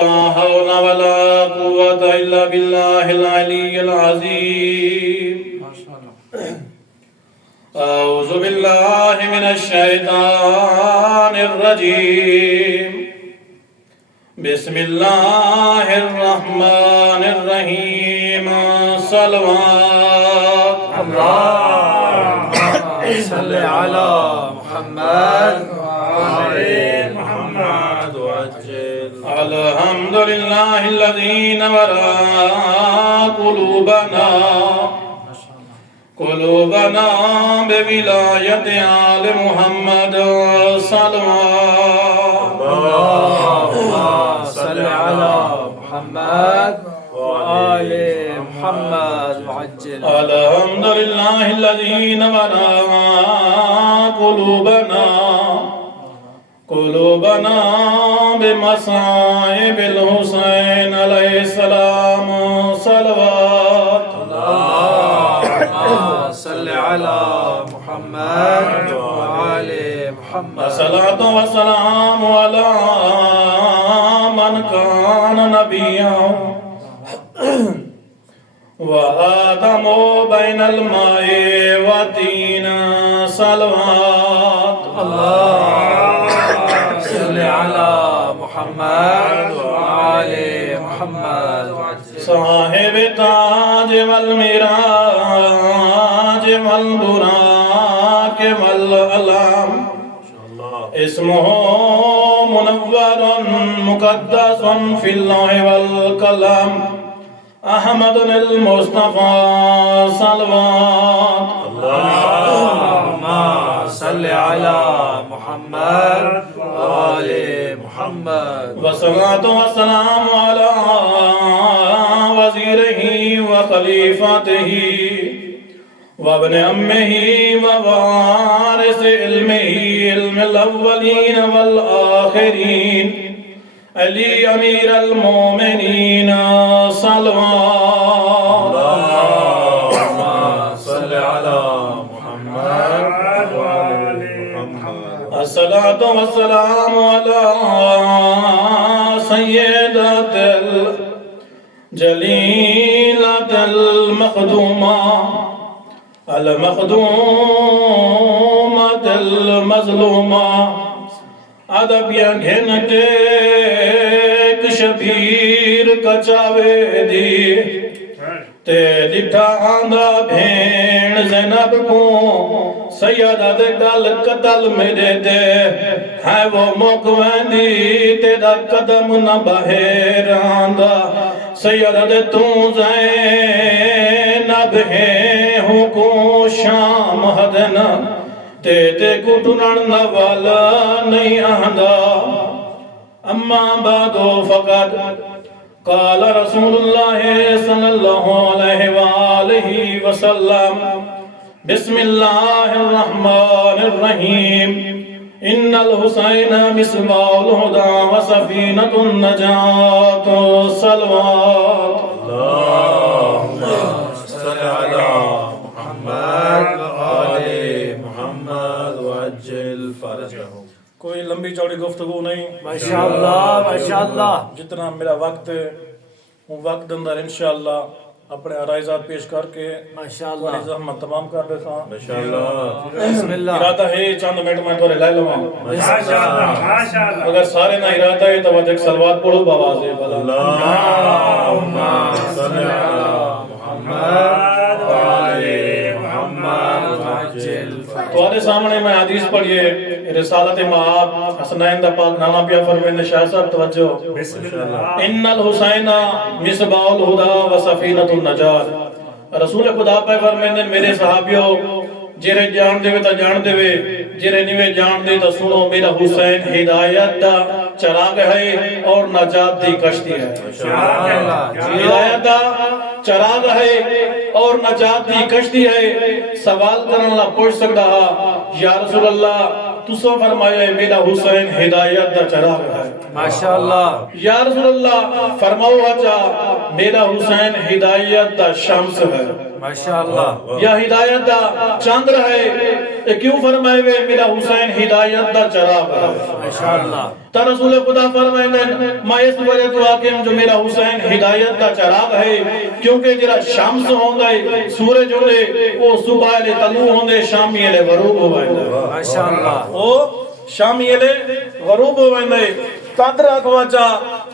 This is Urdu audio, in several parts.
لا حول ولا قوة إلا بالله العلي العظيم. أعوذ بالله من الشيطان الرجيم. بسم الله الرحمن الرحيم. صلوات اللهم صل على محمد وعلى محمد وعجل. الحمد لله الذي نور قلوبنا بولاية آل محمد. صلوات اللهم صل على محمد وعلى محمد وعجل. الحمد لله الذي نور قلوبنا بمصائب الحسين عليه السلام. صلوات اللهم صل على محمد وعلى محمد. الصلاة والسلام على من كان نبيا وآدم بين الماء والطين. صلوات اللهم صل على محمد وعلى محمد. صاحب تاج والمراج والبراق والألام. اسمه منور مقدس في اللوح والقلم. أحمد المصطفى. صلوات اللهم صل على محمد وعلى محمد. والصلاة والسلام على وزيره وخليفته وابن أمه ووارث علمه علم الأولين والآخرين علي أمير المؤمنين. صلوات اللهم صل على محمد وعلى محمد. الصلاة والسلام على سيدة الجليلة المخدومة المظلومة. ادب یا گھنٹے شبیر کچاوے دی تے ڈٹھا آندہ بھین زینب کو سیدہ دے گل قتل میرے دے ہے وہ موقویندی تیرا قدم نہ بہیر آندہ سیدہ دے تو زینب ہے کو شام حدنا تے کٹنن والا نہیں آندہ. اما بعد فقد قال رسول اللہ صلی اللہ علیہ وآلہ وسلم. بسم اللہ الرحمن الرحیم. ان الحسین مصباح الہدى وسفینۃ النجاة. صلوات اللهم صل على محمد وعلى محمد وعجل فرجه. کوئی لمبی چوڑی گفتگو نہیں، ماشاءاللہ ماشاءاللہ. جتنا میرا وقت ہے وہ وقت اندر انشاءاللہ اپنے عرائضات پیش کر کے ماشاءاللہ تھوڑی زحمت تمام کر دیتا ہوں. ماشاءاللہ. بسم اللہ. ارادہ ہے چند منٹ میں تھوڑے لے لوں. ماشاءاللہ. اگر سارے نہ ارادہ ہے تو ایک سلوات پڑھو باواز ہے. اللهم صل على محمد وعلى محمد وعجل فرجه. تمہارے سامنے میں حدیث پڑھیے رسالت مآب حسنین دا پاک نامہ پیا فرمائے شاہ صاحب توجہ. بسم اللہ. ان الحسین مصباح الہدى وسفینۃ النجاة. رسول خدا پہ فرمائے میرے صحابیوں جرے جان دے تا جان دے جرے نیوے جان دے تا سنو میرا حسین ہدایت دا چراغ ہے اور نجات دی کشتی ہے. ہدایت دا چراغ ہے اور نجات دی کشتی ہے. سوال کرنا پوچھ سکتا یا رسول اللہ تسو فرمایا میرا حسین ہدایت دا چراغ ہے. ماشاءاللہ یا رسول اللہ فرماؤ اچھا میرا حسین ہدایت دا شمس ہے ماشاءاللہ یا ہدایت دا چاندر ہے، کیوں فرمائے ہوئے میرا حسین ہدایت دا چراغ ہے؟ ماشاءاللہ تا رسول خدا فرمائے میں اس وجہ تو آکیم جو میرا حسین ہدایت دا چراغ ہے کیونکہ جرا شمس ہوندے سورج ہوندے وہ صبح لے طلوع ہوندے شامی لے غروب ہوندے ماشاءاللہ وہ شامی لے غروب ہوندے چاندر آکھواچا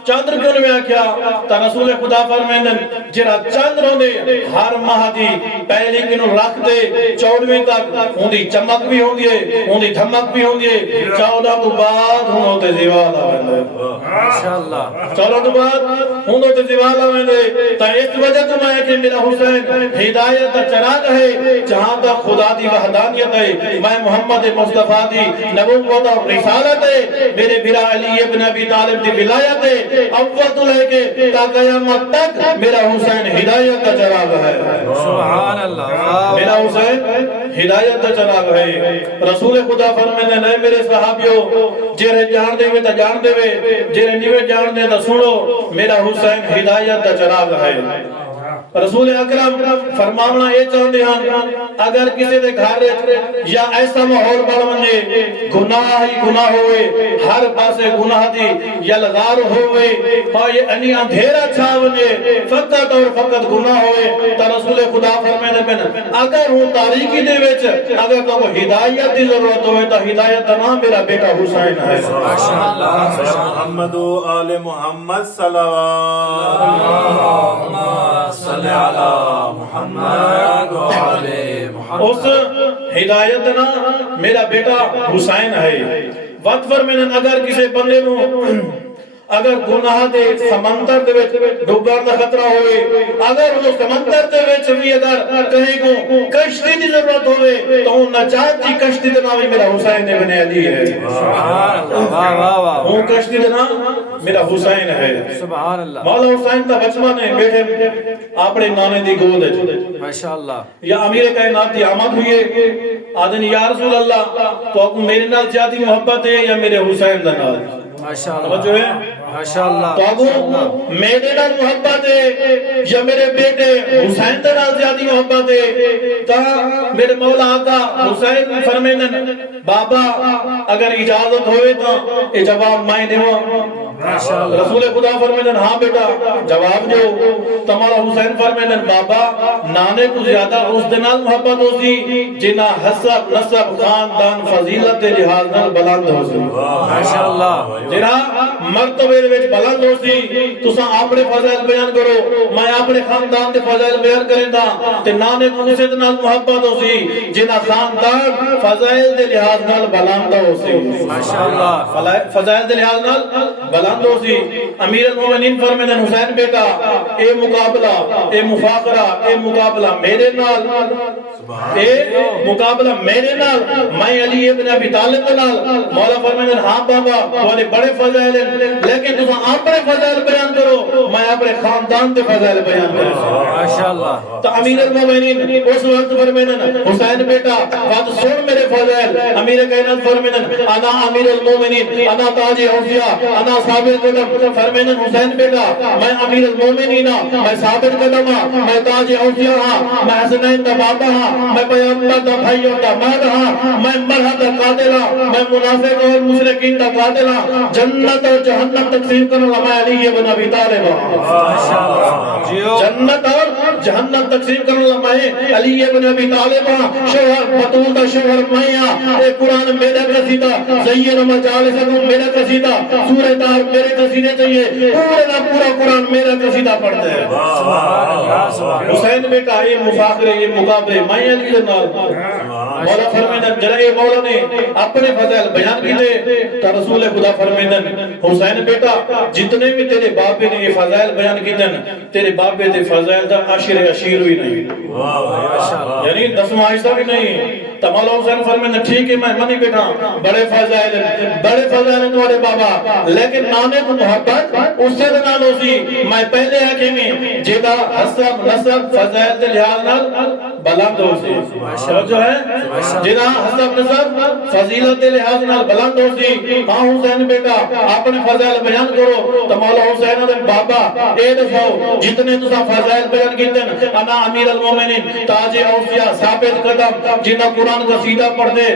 چاندر کیوں نے کیا تا رسول خدا فرمائن جرا چاندر ہوندے ہر ماہ دی پہلی کنو رکھ دے 14ویں تک ہوندی چمک بھی ہوندی ہے ہوندی دھمک بھی ہوندی ہے 14 تو بعد ہوندے زوال آوندے ماشاءاللہ 14 تو بعد ہوندے زوال آوندے تا اس وجہ تو میں کہ میرا حسین ہدایت دا چراغ ہے جہاں تک خدا دی وحدانیت ہے میں محمد مصطفیٰ دی نبوت اور رسالت ہے میرے برا علی ابن ابی طالب دی ولایت ہے اول تو لے کے تا قیامت تک میرا حسین ہدایت کا چراغ ہے سبحان اللہ میرا حسین ہدایت کا چراغ ہے رسول خدا فرمائے نے میرے صحابیوں جڑے جان دے تا جان دے جڑے نیوے جان دے تا سنو میرا حسین ہدایت کا چراغ ہے رسول اکرم فرماونا یہ چاہتے ہیں اگر کسی دے گھر یا ایسا ماحول بن ونجے گناہ ہی گناہ ہوئے ہر پاسے گناہ دی یلغار ہوئے اور یہ انی اندھیرا چھا ونجے فقط اور فقط گناہ ہوئے تا رسول خدا فرمائے پن اگر ہوں تاریکی دے وچ اگر تو کو ہدایت دی ضرورت ہوئے تا ہدایت دا نام میرا بیٹا حسین ہے محمد و آل محمد صلوات صلی علی محمد وعلی محمد اس ہدایت نا میرا بیٹا حسین ہے وقت فرمائن اگر کسی بندے نو اگر گناہ دے سمندر دے وچ ڈوبن دا خطرہ ہوئے اگر وہ سمندر دے وچ بھی اگر کہیں کو کشتی دی ضرورت ہوئے تو نجات دی کشتی دا نام میرا حسین ابن علی ہے سبحان اللہ واہ واہ واہ وہ کشتی دا نام میرا حسین ہے سبحان اللہ مولا حسین دا بچپن ہے بیٹھے اپنے نانے دی گود ہے ماشاءاللہ یا امیر کائنات دی آمد ہوئی ہے آدن یا رسول اللہ تو آپ میرے نال زیادہ محبت ہے یا میرے حسین دا نال ماشاءاللہ جو ہے ماشاءاللہ تو ابو میرے نال محبت ہے یا میرے بیٹے حسین دے نال زیادہ محبت ہے تا میرے مولا آقا حسین فرمائن بابا اگر اجازت ہوئے تا یہ جواب میں دیوا رسول خدا فرمائن ہاں بیٹا جواب جو تمہارا حسین فرمائن بابا نانے کو زیادہ اس دے نال محبت ہو سی جنا حسب نسب خاندان فضیلت لحاظ نال بلند ہو سی ماشاءاللہ جنا مرتبے دے وچ بلند ہو سی تساں اپنے فضائل بیان کرو میں اپنے خاندان دے فضائل بیان کریندا تے نانے کو اسے نال محبت ہو سی جنا خاندان فضائل دے لحاظ نال بلند ہو سی ماشاءاللہ فضائل دے لحاظ نال بلند ہو سی امیر المومنین فرمائے حسین بیٹا اے مقابلہ اے مفاخرہ اے مقابلہ میرے نال اے مقابلہ میرے نال میں علی ابن ابی طالب نال مولا فرمائے ہاں بابا تواڈے بڑے فضائل ہیں لیکن تساں اپنے فضائل بیان کرو میں اپنے خاندان دے فضائل بیان کروں ماشاءاللہ تو امیر المومنین اس وقت فرمائے حسین بیٹا بات سن میرے فضائل امیر کائنات فرمائے انا امیر المومنین انا تاج اولیاء انا ثابت قدم فرمائے حسین بیٹا میں امیر المومنین میں ثابت قدم ہاں میں تاج اولیاء ہاں میں حسنین دا بابا ہاں میں پیغمبر دا بھائی دا ماد ہاں میں مرحد دا قاتل ہاں میں منافق اور مشرکین دا قاتل ہاں جنت اور جہنم تقسیم کرنے والا میں علی ابن ابی طالب ہاں جنت اور جہنم تقسیم کرنے والا میں علی ابن ابی طالب ہاں شوہر بطول دا شوہر میں ہاں اے قرآن میرا قصیدہ زین مجالسکم میرا قصیدہ سورہ دار میرے قصیدے چاہیے پورا قرآن میرا قصیدہ پڑھتے ہیں حسین بیٹا یہ مفاخرے یہ مقابلے میں علی کے نال مولا فرمائے جرائے مولا نے اپنے فضائل بیان کی دے تا رسول خدا فرمائے حسین بیٹا جتنے بھی تیرے باپے نے یہ فضائل بیان کی دن تیرے باپے دے فضائل دا عشر عشیر ہوئی نہیں یعنی 10واں حصہ بھی نہیں تا مولا حسین فرمائے ٹھیک ہے میں منی بیٹا بڑے فضائل ہیں تمہارے بابا لیکن نانے کو محبت اس سے نال ہو سی میں پہلے حکیمی جیدہ حسب نسب فضائل دے لحاظ نال بلند ہو سی جو ہے جنا حسب نسب فضیلت لحاظ نال بلند ہو سی ہاں حسین بیٹا اپنے فضائل بیان کرو تو مولا حسین دے بابا اے دسو جتنے تسا فضائل بیان کیتے انا امیر المومنین تاج اوصیاء ثابت قدم جنہ قرآن کا سیدھا پڑھ دے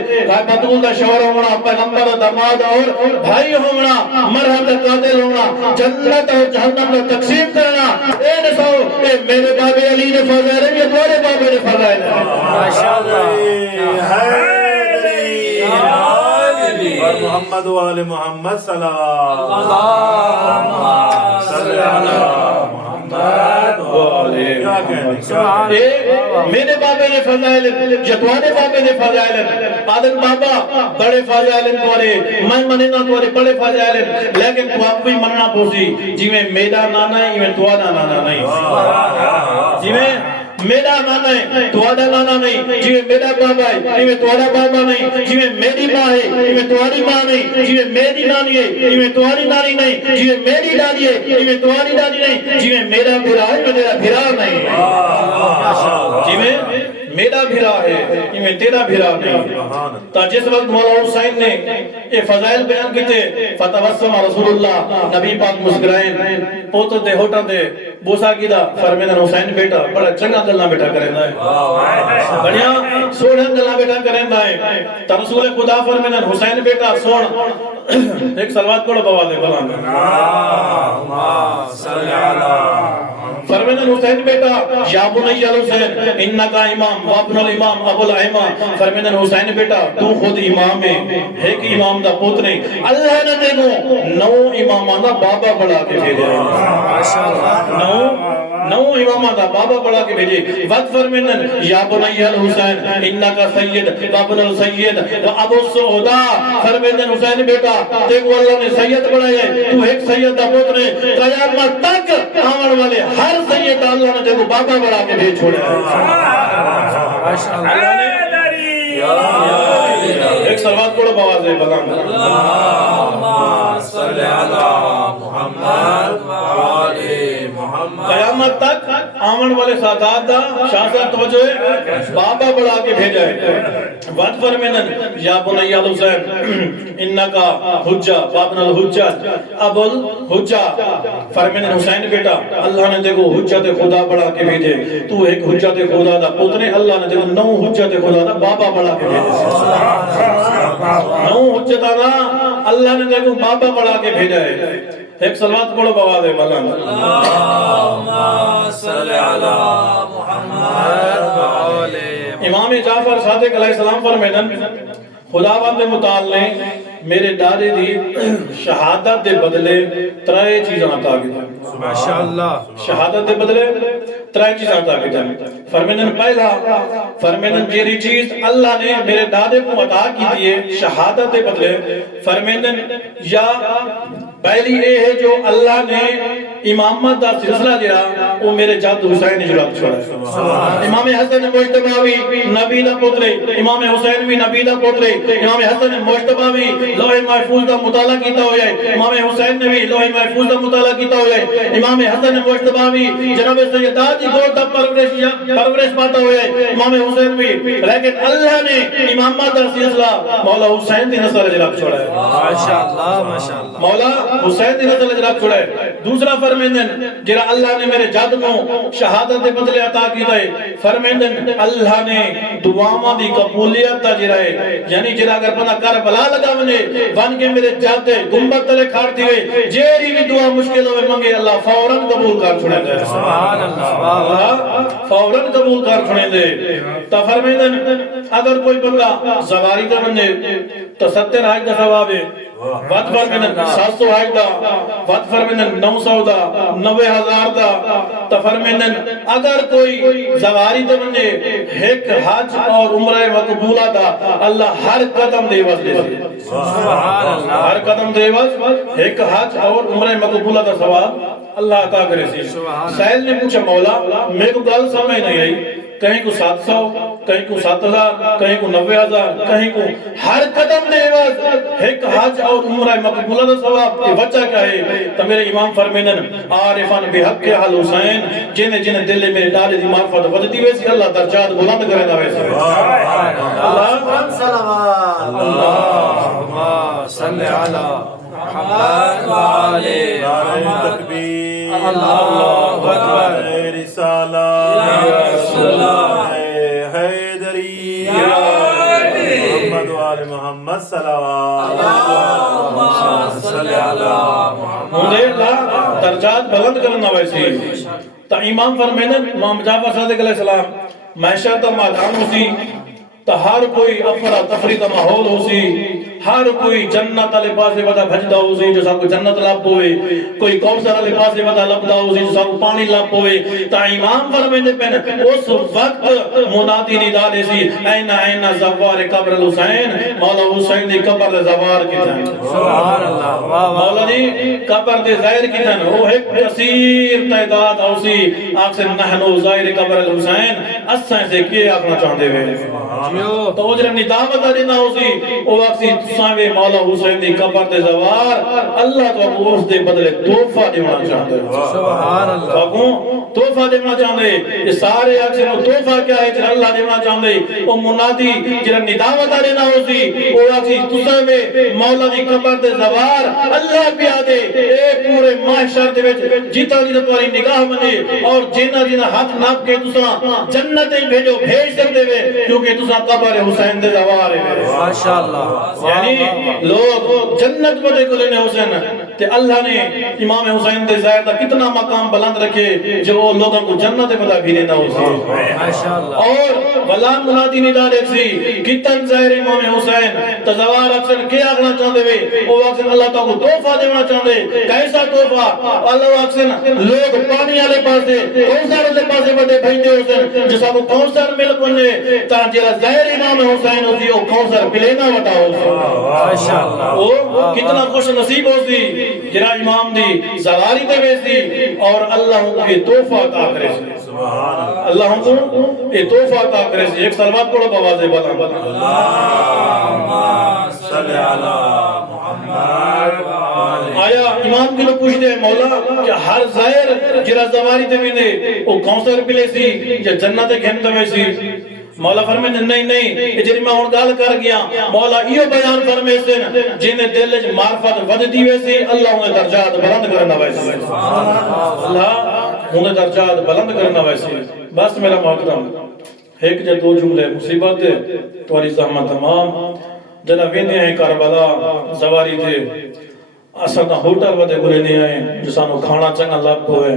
بطول دا شوہر ہونا پیغمبر داماد اور بھائی ہونا مرحم دا قاتل ہونا جنت اور جہنم کا تقسیم کرنا اے دسو اے میرے بابے علی نے فضائل ہیں یا تمہارے بابے نے فضائل ہیں ماشاءاللہ اور محمد و آل محمد صلی میرے بابے نے فضائل جتوانے بابے نے فضائل آدم بابا بڑے فضائل توارے میں منینا توارے بڑے فضائل لیکن تو آپ بھی مننا پوسی جی میں میرا نانا ہے میں توانا نانا نہیں جی میں میرا نانا ہے توانا نانا نہیں جی میں میرا بابا ہے جی میں توانا بابا نہیں جی میں میری ماں ہے جی میں تواری ماں نہیں جی میں میری نانی ہے جی میں تواری نانی نہیں جی میں میری دادی ہے جی میں تواری دادی نہیں جی میں میرا بھرا ہے میں تیرا بھرا نہیں جی میں میرا بھرا ہے جی میں تیرا بھرا نہیں تا جس وقت مولا حسین نے یہ فضائل بیان کیتے فتبسم رسول اللہ نبی پاک مسکرائیں پوتر دے ہوٹا دے بوسا کی دا فرمیدن حسین بیٹا بڑا چنگا گلنا بیٹا کریں دائیں بڑیا سوڑا گلنا بیٹا کریں دائیں تا رسول خدا فرمیدن حسین بیٹا سوڑ ایک سلوات پڑھو بوا دے بلان فرمیدن حسین بیٹا یا بنی الحسین انکا امام وابن الامام ابو الائمہ فرمیدن حسین بیٹا تو خود امام ہے ایک امام دا پوت نہیں اللہ نے دیکھو نو امامانا بابا بڑھا کے بھیجے نو امامہ دا بابا بڑھا کے بھیجے وقت فرمیدن یا بنی الحسین انکا سید وابن السید و ابو السعودہ فرمیدن حسین بیٹا دیکھو اللہ نے سید بڑھایا ہے تو ایک سید دا پوت نے قیامت تک آمن والے ہر سید اللہ نے دیکھو بابا بڑھا کے بھیج چھوڑے ایک سلوات پڑھو بواز ہے بلان قیامت تک آمن والے ساتھ دا شاہزاد توجہ ہے بابا بڑھا کے بھیجا ہے وعد فرمیدن یا بنی الحسین انکا حجہ وابن الحجہ ابو الحجہ فرمیدن حسین بیٹا اللہ نے دیکھو حجت خدا بڑھا کے بھیجے تو ایک حجت خدا دا پتنے اللہ نے دیکھو نو حجت خدا دا بابا بڑھا کے بھیجے نو حجت دا اللہ نے دیکھو بابا بڑھا کے بھیجا ہے ایک سلوات پڑھو بواز ہے بلان امام جعفر صادق علیہ السلام فرمیدن خداوند متعال نے میرے دادے دی شہادت دے بدلے ترائے چیزاں عطا کی ماشاءاللہ شہادت دے بدلے ترائے چیزاں عطا کی فرمیدن پہلا فرمیدن جیری چیز اللہ نے میرے دادے کو عطا کی دیئے شہادت دے بدلے فرمیدن یا پہلی اے ہے جو اللہ نے امامت دا سلسلہ جرا وہ میرے جد حسین اجرات چھوڑا ہے امام حسن مجتباوی نبی دا پترے امام حسین بھی نبی دا پترے امام حسن مجتباوی لوح محفوظ دا مطالعہ کیتا ہو جائے امام حسین نے بھی لوح محفوظ دا مطالعہ کیتا ہو جائے امام حسن مجتباوی جناب سیدات گود دا پرورش پاتا ہو جائے امام حسین بھی لیکن اللہ نے امامت دا سلسلہ مولا حسین دی نصر اجرات چھوڑا ہے ماشاءاللہ ماشاءاللہ مولا حسین دی نصر اجرات چھوڑا ہے دوسرا فرمیدن جرا اللہ نے میرے جد کو شہادت بدلے عطا کی دے فرمیدن اللہ نے دعاواں دی قبولیت دا جرا ہے یعنی جرا اگر بنا کربلا لگا منے بن کے میرے جد گنبد تلے کھڑ دیوے جیری بھی دعا مشکل ہوئے منگے اللہ فوراً قبول کر چھوڑے دے سبحان اللہ فوراً قبول کر چھوڑے دے تا فرمیدن اگر کوئی بندہ زواری دا بندے تو 70 حج دا ثواب ہے وقت فرمیدن 700 حج دا وقت فرمیدن 900 دا 90,000 دا تا فرمیدن اگر کوئی زواری دا بندے ایک حج اور عمرہ مقبولہ دا اللہ ہر قدم دے وز دے ہر قدم دے وز ایک حج اور عمرہ مقبولہ دا ثواب اللہ عطا کرے سی سائل نے پوچھا مولا میرے کو گل سمجھ نہیں آئی کہیں کو 700 کہیں کو 7,000 کہیں کو 90,000 کہیں کو ہر قدم دے عوض ایک حج اور عمرہ مقبولہ دا ثواب یہ وجہ کیا ہے تو میرے امام فرمینن عارفان بحق حل حسین جن جن دل میں ڈالے دی معرفت ودتی ویسی اللہ درجات بلند کرے دا ویسے اللہ اللہم صلی علی محمد وآلِ نعرہ تکبیر اللہ اکبر نعرہ رسالہ یا رسول اللہ حیدری محمد وآل محمد صلوات اللہم صلی علی محمد مجھے اللہ درجات بلند کرنا ویسی تا امام فرمینن امام جعفر صادق علیہ السلام معاشر تا مادام ہوسی تا ہر کوئی افرا تفری تا ماحول ہوسی ہر کوئی جنت علی پاسے ودا بھجدا ہوسی جو سا کو جنت لب ہوئے کوئی کوثر علی پاسے ودا لبدا ہوسی جو سا کو پانی لب ہوئے تا امام فرمیندے پہنے اس وقت منادی ندا دے سی اینا اینا زوار قبر الحسین مولا حسین دی قبر دے زوار کی تھا سبحان اللہ مولا جی قبر دے زائر کی تھا وہ ایک کثیر تعداد ہوسی آخر نحنو زائر قبر الحسین اسائیں سے کیے آخنا چاہتے ہوئے تو وہ جنہی دعوت دینا ہوسی وہ وقتی تساوے مولا حسین دی قبر دے زوار اللہ تو ابو اس دے بدلے توفہ دینا چاہتے ہیں سبحان اللہ باقوں توفہ دینا چاہتے ہیں یہ سارے اکثر وہ توفہ کیا ہے جنہ اللہ دینا چاہتے ہیں وہ منادی جنہی دعوت دینا ہوسی وہ وقتی تساوے مولا دی قبر دے زوار اللہ پیا دے اے پورے معاشر دے وچ جیتا جیتا تمہاری نگاہ بنے اور جینا جینا ہاتھ ناپ کے تسا جنتیں بھیجو بھیج سکتے ہوئے کیونکہ تسا قبر حسین دے زوار ہے ماشاءاللہ یعنی لوگ جنت بدے کو لینے حسین تے اللہ نے امام حسین دے زائر دا کتنا مقام بلند رکھے جو وہ لوگوں کو جنت بدا بھی لینا حسین ماشاءاللہ اور غلام منادی ندا دیکھ سی کتن زائر امام حسین تزوار اکثر کیا آگنا چاہتے ہوئے وہ اکثر اللہ تعالیٰ کو توفہ دینا چاہتے کیسا توفہ اللہ اکثر لوگ پانی آلے پاسے کونسر آلے پاسے بڑے بھیجتے حسین جسا کو کونسر ملک بننے تاجرہ زائر امام حسین ہوتی وہ کونسر پلینا وٹا ہوتی ماشاءاللہ وہ کتنا خوش نصیب ہوتی جرا امام دی زواری تے بیسی اور اللہ ہم کو یہ توفہ عطا کرے سی اللہ ہم کو یہ توفہ عطا کرے سی ایک سلوات پڑھو بوازے بلا اللہم صلی علی محمد آیا امام کے لوگ پوچھتے ہیں مولا کہ ہر ظاہر جرا زواری تے بھی نے وہ کونسر پلے سی یا جنت گھن دے سی مولا فرمائے نہیں نہیں جری میں ہن گل کر گیا مولا ایو بیان فرمائے سن جن دل وچ معرفت ودی ویسی اللہ انہاں درجات بلند کرنا ویسی اللہ انہاں درجات بلند کرنا ویسی بس میرا محترم ایک جو دو جملے مصیبت تمہاری زحمت تمام جناب ویندے ہیں کربلا زواری تھے اساں ہوٹل ودے گھرے نہیں آئے جو سانو کھانا چنگا لب ہوئے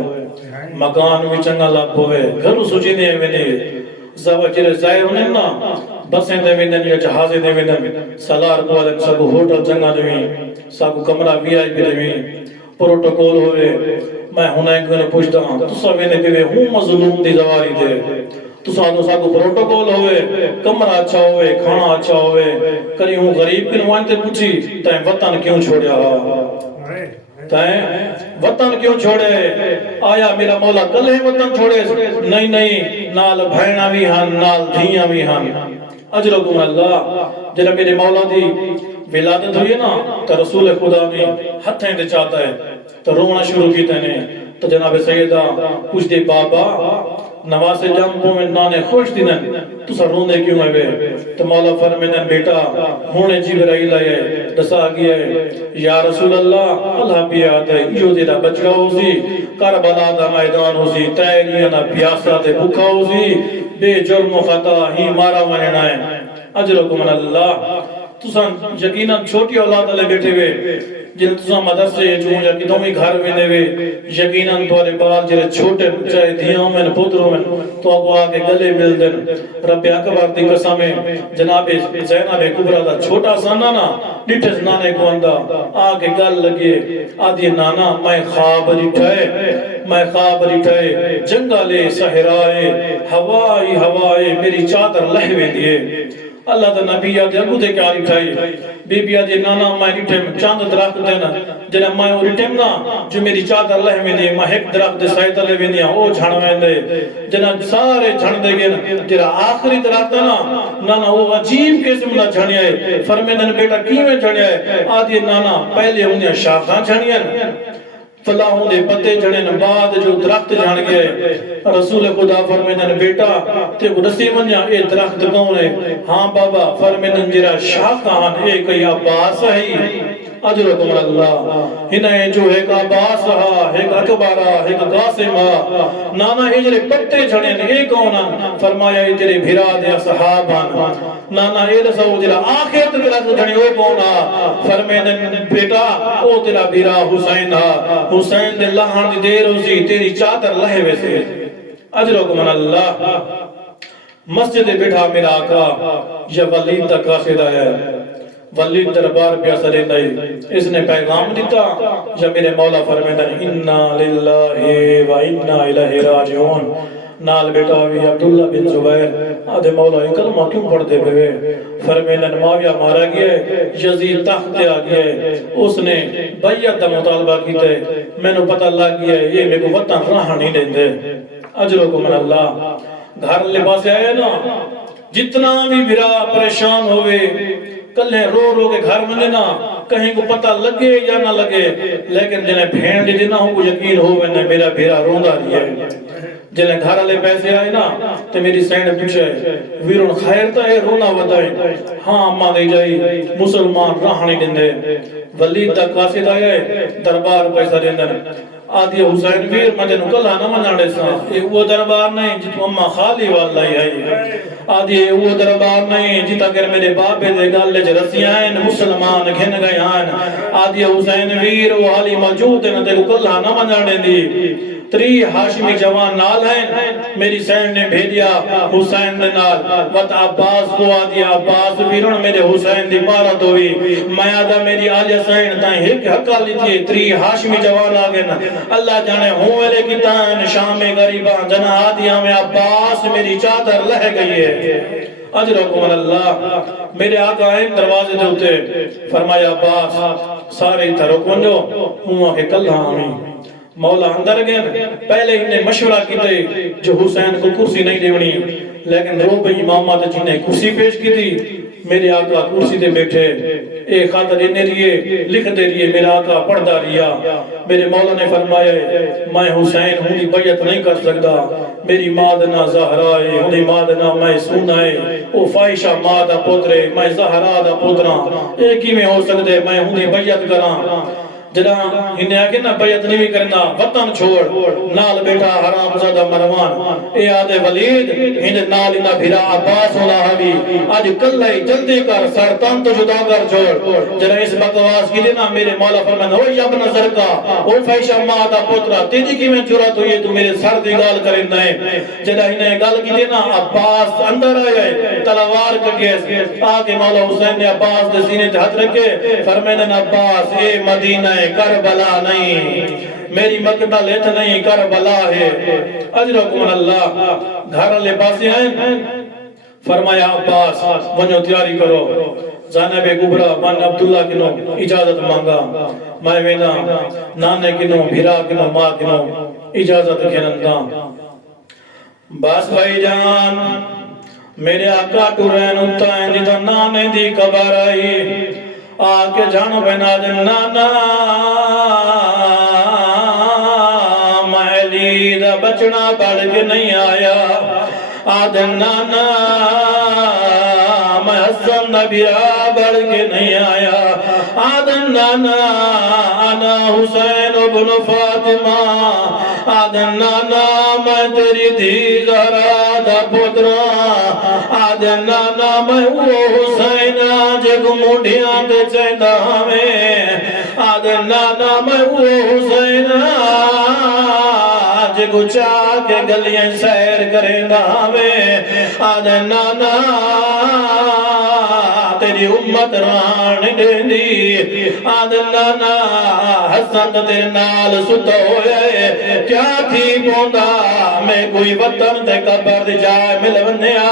مکان بھی چنگا لب ہوئے گھر سوچی نہیں ویندے زوجر ظاہر ہونے نا بسیں دے ویندن یا جہازیں دے ویندن سالار بوالن ساکو ہوٹل چنگا دویں ساکو کمرہ وی آئی پی دویں پروٹوکول ہوئے میں ہنے گھر پوچھتا ہوں تسا ویندے پیوے ہوں مظلوم دی زواری دے ساکو پروٹوکول ہوئے کمرہ اچھا ہوئے کھانا اچھا ہوئے کری ہوں غریب کی نمائنتے پوچھی تائیں وطن کیوں چھوڑیا تائیں وطن کیوں چھوڑے آیا میرا مولا کل ہے وطن چھوڑے نہیں نہیں نال بھائنا بھی ہن نال دھیاں بھی ہن اجرکم اللہ جنہا میرے مولا دی ولادت ہوئی نا تو رسول خدا میں ہتھیں دے چاہتا ہے تو رونا شروع کی تینے تو جناب سیدہ پوچھ دے بابا نواز جنبوں میں نانے خوش دینن تو سا روندے کیوں ہے بے تو مولا فرمیدن بیٹا ہونے جبرائیل آئے دسا گیا ہے یا رسول اللہ اللہ بیاد ہے ایو دیدہ بچگا ہو سی کربلا دا میدان ہو سی تیریانا پیاسا دے بھکا ہو سی بے جرم و خطا ہی مارا ویننا ہے اجرکم اللہ تو سا یقیناً چھوٹی اولاد علیہ بیٹھے ہوئے جن تسا مدرسے جو یا کتوں ہی گھر میں دے یقیناً توارے بال جرے چھوٹے چاہے دھیاں میں پتروں میں تو اب آگے گلے مل دن رب اکبر دی قسمیں جناب زینب کبرا دا چھوٹا سا نانا ڈٹھس نانے کو اندہ آگے گل لگے آدھی نانا میں خواب رٹھائے جنگالے سہرائے ہوائے میری چادر لہوے دیے اللہ دا نبی آدھے اگو دے کاری ٹھائی بی بی آدھے نانا میں ریٹھے چاند درخت دینا جنا میں اور ٹیمنا جو میری چادر لہ ویندی میں ایک درخت دے سائے تلے ویندی او جھڑ ویندے جنا سارے جھڑ دے گئے جڑا آخری درخت نا وہ عجیب قسم دا جھڑیا ہے فرمیندن بیٹا کیویں جھڑیا ہے آدھی نانا پہلے انہیں شاخاں جھڑیاں فلاحوں دے پتے جھڑن بعد جو درخت جھڑ گئے رسول خدا فرمیندن بیٹا تے کو دسی ونجا اے درخت کون ہے ہاں بابا فرمیندن جڑا شاخاں اے کوئی عباس ہے اجرکم اللہ ہنائے جو ایک عباس رہا ایک اکبر ایک قاسم نانا اے جڑے پتے جھڑن اے کون فرمایا اے تیرے بھرا دے صحابان نانا اے دسو جڑا آخر تے درخت جھڑے او کون فرمیندن بیٹا او تیرا بھرا حسین حسین دے لہن دی دیر ہوسی تیری چادر لہے ویسے اجرکم اللہ مسجد بیٹھا میرا آقا یہ ولید دا قاصد ہے ولید دربار پہ اثر دائی اس نے پیغام دیتا یا میرے مولا فرمیندن انا للہ و انا الہ راجعون نال بیٹا ہوئی عبداللہ بن زبیر آدھے مولا یہ کلمہ کیوں پڑھتے ہوئے فرمیندن معاویہ مارا گیا ہے یزید تخت آ گیا ہے اس نے بیعت دا مطالبہ کیتا ہے میں نے پتہ لگ گیا ہے یہ میرے کو وطن راہ نہیں دیندے اجرکم اللہ گھر لباسے آئے نا جتنا بھی بھرا پریشان ہوئے کلے رو رو کے گھر میں نا کہیں کو پتہ لگے یا نہ لگے لیکن جنہیں بھین دی نہ ہو جیقین ہو میں میرا بھیرا روندا رہی ہے جنہیں گھر والے پیسے آئے نا تو میری سینڈ پوچھے ویرون خیر تا ہے رونا ودائے ہاں اماں دے جائی مسلمان راہ نہیں دیندے ولید دا قاصد آئے دربار پیسہ دیندن آدھی حسین ویر مجھے نکل آنا مناڑے سا یہ وہ دربار نہیں جتو اممہ خالی والا ہی آئی آدھی وہ دربار نہیں جتا کر میرے باپے دے گالے جے رسی آئین مسلمان گھن گئے آئین آدھی حسین ویر وہ حالی موجود ہے نہ تے کل آنا مناڑے دی تری ہاشمی جوان نال ہیں میری سینڈ نے بھیجیا حسین دے نال وقت عباس کو آدھی عباس ویرون میرے حسین دی بارت ہوئی میں آدھا میری آلیہ سینڈ تائیں ایک حقا لیتی تری ہاشمی جوان آگے نا اللہ جانے ہوں ویلے کی تائیں شام غریبان جنا آدھیا میں عباس میری چادر لہ گئی ہے اجرکم اللہ میرے آقا ہیں دروازے دے ہوتے فرمایا عباس سارے تھا رکن جو ہوں کہ کل ہمیں مولا اندر گئے پہلے انہیں مشورہ کی تھے جو حسین کو کرسی نہیں دیونی لیکن رو بھئی امامہ تے جنہیں کرسی پیش کی تھی میرے آقا کرسی دے بیٹھے ایک خاطر انہیں رہیے لکھ دے رہیے میرا آقا پڑھ دا رہیا میرے مولا نے فرمایا میں حسین ہوں دی بیعت نہیں کر سکتا میری مادنا زہرا ہے انہیں مادنا میں سونا ہے او فائشہ مادہ پترے میں زہرا دا پترا ایک ہی میں ہو سکتے میں ہوں دی بیعت کراں جنا انہیں آگے نا بیعت نہیں کرنا وطن چھوڑ نال بیٹا حرام زادہ مروان اے آدھے ولید انہیں نال انہیں بھیرا عباس ہونا حبی آج کل ہے جلدی کر سرطان تو جدا کر چھوڑ جنا اس بکواس کی دینا میرے مولا فرمان او ابن زرکا او فیشہ مادہ پترا تیجی کی میں جرات ہوئی تو میرے سر دی گال کریں نئے جنا انہیں گال کی دینا عباس اندر آئے تلوار کٹیے آگے مولا حسین نے عباس دے سینے تے ہاتھ رکھے فرمینن عباس اے مدینہ کربلا نہیں میری مکہ لیت نہیں کربلا ہے اجرکم اللہ گھر لے پاسے ہیں فرمایا عباس ونجو تیاری کرو زینب کبرا بن عبداللہ کنو اجازت مانگا میں وینا نانے کنو بھیرا کنو ماں کنو اجازت کھنندا باس بھائی جان میرے آقا ٹورین ہوتا ہے جتا نانے دی قبر آئی آکے جانو بنا دن نانا محلی دا بچنا بڑھ کے نہیں آیا آدن نانا میں حسن نبیرہ بڑھ کے نہیں آیا آدن نانا انا حسین ابن فاطمہ آدن نانا میں تیری دھی زہرا دا پترا آدن نانا میں وہ حسین آجے کو موڑیاں دے چیندہ ہمیں آدن نانا میں وہ حسین آجے کو چاہ کے گلیاں سیر کریں دا ہمیں آدن نانا تیری امت ران دیندی آدھنا نا حسن تیرے نال ستا ہوئے کیا تھی پوندا میں کوئی وطن تے قبر دی جائے مل بنیا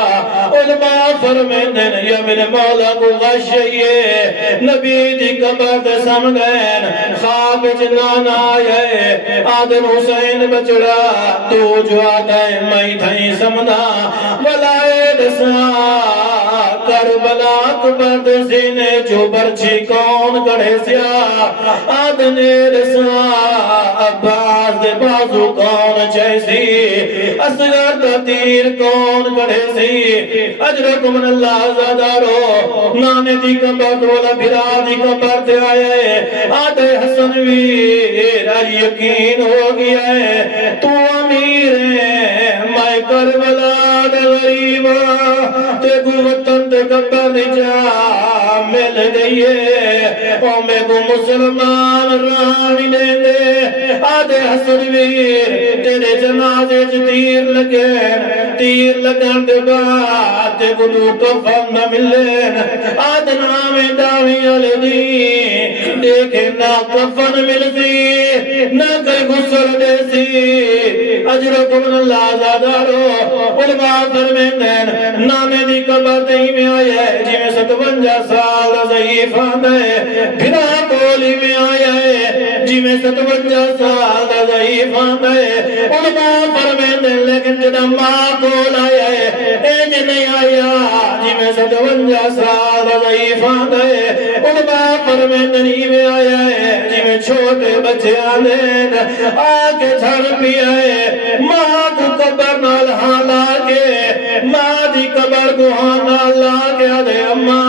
علماء فرمیندن یا میرے مولا کو غشیے نبی دی قبر تے سمگین خواب جنانا آئے آدم حسین بچڑا تو جو آدھائے میں تھیں سمنا ولائے دسا کربلا اکبر دے سینے جو برچی کون کڑے سیا آدھنے دسا عباس دے بازو کون چیسی اصغر دا تیر کون کڑے سی اجرکم من اللہ زادارو نانے دی قبر دولا بھرا دی قبر تے آئے آدھے حسن ویر یقین ہو گیا ہے تو امیر ہے میں کربلا دے غریبا تے کو وطن تے قبر جا مل گئی ہے او میں کو مسلمان رانی دے دے آدھے حسن ویر تیرے جنازے چ تیر لگن دے بعد تے کو کفن نہ ملین آدھنا میں داوی الدین دیکھے نہ کفن ملتی نہ کوئی غسل دیسی اجرکم من اللہ زادارو علماء فرمیندن نانے دی قبر تے میں آیا ہے جی میں 57 سال ضعیف آندے بھرا کولی میں آیا ہے جی میں 57 سال ضعیف آندے علماء فرمیندن لیکن جدہ ماں کول آیا ہے اینج نہیں آیا جی میں 57 سال ضعیف آندے علماء فرمیندن ہی میں آیا ہے جی میں چھوٹے بچے آندین آگے جھڑ پی آئے ماں کو قبر نال حالا کے ماں دی قبر کو حالا کے آدھے اماں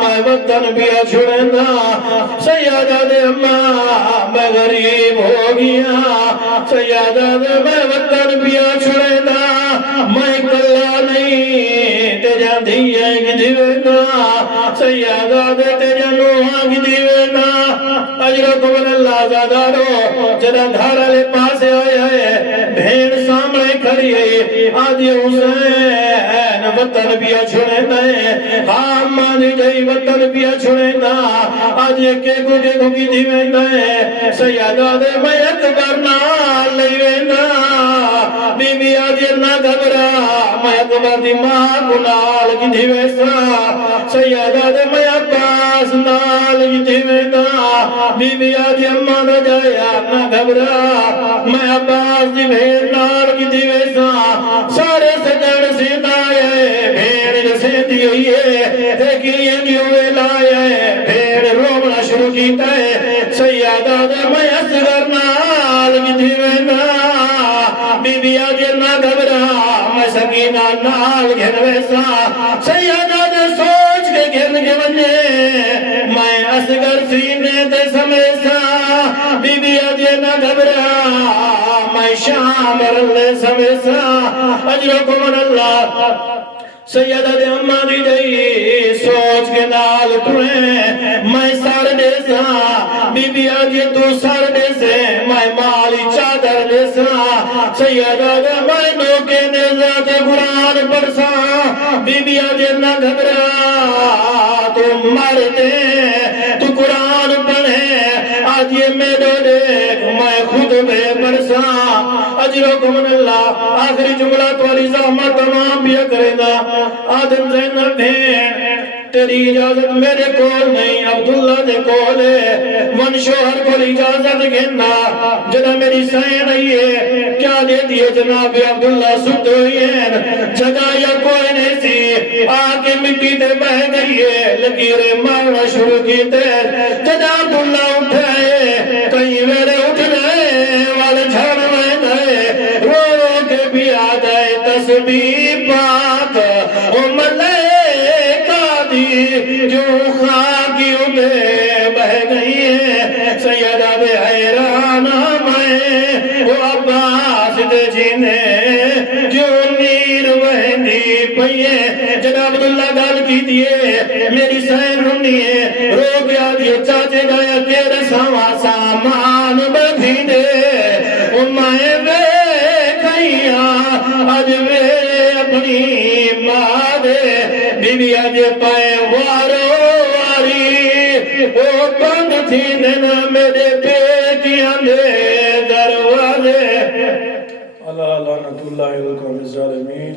میں وطن بیا چھڑنا سیادہ دے اماں میں غریب ہو گیا سیادہ دے میں وطن بیا چھڑنا میں کلا نہیں تے جان دیا گی دیونا سیادہ دے تے جانو آگی دیونا اجرکم من اللہ زادارو جدہ گھر علی پاس آیا ہے بھیڑ سامنے کھڑی ہے آدھی حسین وطن بیا چھڑنا ہے مانی جائی وطن بیا چھڑنا آج ایک کو کی دیونا ہے سیادہ دے میں اکبر نال لیونا بی بی آج نہ گھبرا میں اکبر دی ماں کو نال کی دیویسا سیادہ دے میں عباس نال کی دیونا بی بی آج اممہ دا جایا نہ گھبرا میں عباس دی بھیڑ نال کی دیویسا سارے سجڑ سیدھا ہے بھیڑ سیدھی ہوئی ہے دیکھی انجیوے لائے بھیڑ رومنا شروع کیتا ہے سیادہ دے میں اصغر نال کی دیونا بی بی آج نہ گھبرا میں سکینہ نال گھنویسا سیادہ دے سوچ کے گھن کے بنجے میں اصغر سینے تے سمیسا بی بی آج نہ گھبرا میں شام رلے سمیسا اجرکم من اللہ سیدہ دے اممہ دی جائی سوچ کے نال ٹوئے میں سار دے سا بی بی آجی تو سار دے سے میں مالی چادر دے سا سیدہ دے میں نوکے نیزات قرآن پر سا بی بی آجی نہ گھبرا تو مر دے تو قرآن پڑھے آج یہ میرے دیکھ میں خود بے برسا اجرکم من اللہ آخری جملہ تو علی زحمت تمام بھی کرے دا آدم زینب بھین تیری اجازت میرے کول نہیں عبداللہ دے کول ہے ون شوہر کو اجازت گھننا جنہ میری سائن نہیں ہے کیا دے دیئے جناب عبداللہ ستے ہوئی ہیں جگہ یا کوئی نہیں سی آکے مٹی تے بہ گئی ہے لکیرے مارنا شروع کی تے جنہ عبداللہ اٹھائے کہیں میرے اٹھنے والے جھڑ میں گئے رو رو کے بھی آدھائے تسبیح پاک ملائکہ دی جو خاکیوں میں بہ گئی ہے سیدہ بے حیرانہ میں وہ عباس دے جینے جو نیر وہنی پئیے جناب عبداللہ گال کی دیئے میری سین رونی ہے رو گیا دیئے چاچے گایا کیر سامان بدھی دے امائے بے گئیاں اج وے اپنی ماں دے بیوی اج پائے وارو واری او بند تھی نہ میرے پیکیاں دے دروازے اللہ لعنت اللہ علیکم الظالمین